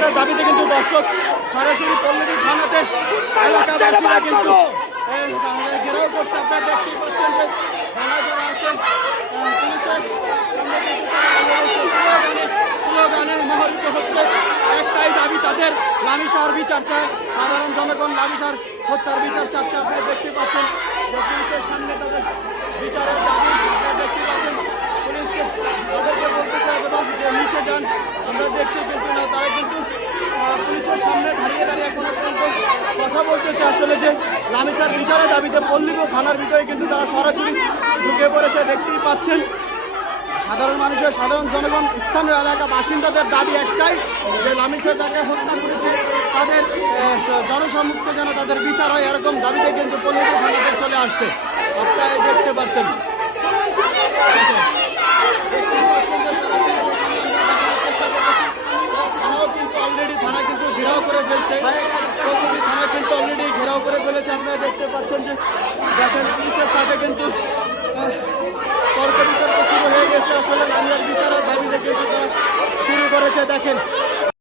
বিচারের দাবিতে কিন্তু দর্শক সরাসরি পল্লবী থানাতে এলাকাবাসীরা কিন্তু ঘেরাও করছে। আপনারা দেখতেই পাচ্ছেন যে থানা যারা আছেন পুলিশের স্লোগানে মুখরিত হচ্ছে। একটাই দাবি তাদের, লামিসার বিচার চায়। সাধারণ জনগণ লামিসার হত্যার বিচার চাচ্ছে। আপনারা দেখতে পাচ্ছেন যে পুলিশের সামনে তাদের বিচারের দাবি। আপনারা দেখতে পাচ্ছেন পুলিশ তাদেরকে বলতেছে এবং যে নিচে যান। আমরা দেখছি কিন্তু না, তারা কিন্তু পুলিশের সামনে দাঁড়িয়ে দাঁড়িয়ে এখনো পর্যন্ত কথা বলতেছে আসলে যে লামিসার বিচারের দাবিতে পল্লী থানার ভিতরে কিন্তু তারা সরাসরি ঢুকে পড়েছে। দেখতেই পাচ্ছেন সাধারণ জনগণ স্থানীয় এলাকা বাসিন্দাদের দাবি একটাই যে লামিসা যাকে হত্যা করেছে তাদের জনসম্মুখে যেন তাদের বিচার হয়, এরকম দাবিতে কিন্তু পল্লী থানাতে চলে আসছে। আপনারা দেখতে পাচ্ছেন থানাও কিন্তু অলরেডি থানা কিন্তু ঘেরাও করে ফেলছে। থানা কিন্তু অলরেডি ঘেরাও করে ফেলেছে। আপনারা দেখতে পাচ্ছেন যে দেখেন পুলিশের সাথে কিন্তু তর্ক বিতর্ক শুরু হয়ে গেছে। আসলে লামিয়ার বিচারের দাবিতে কিন্তু তারা শুরু করেছে। দেখেন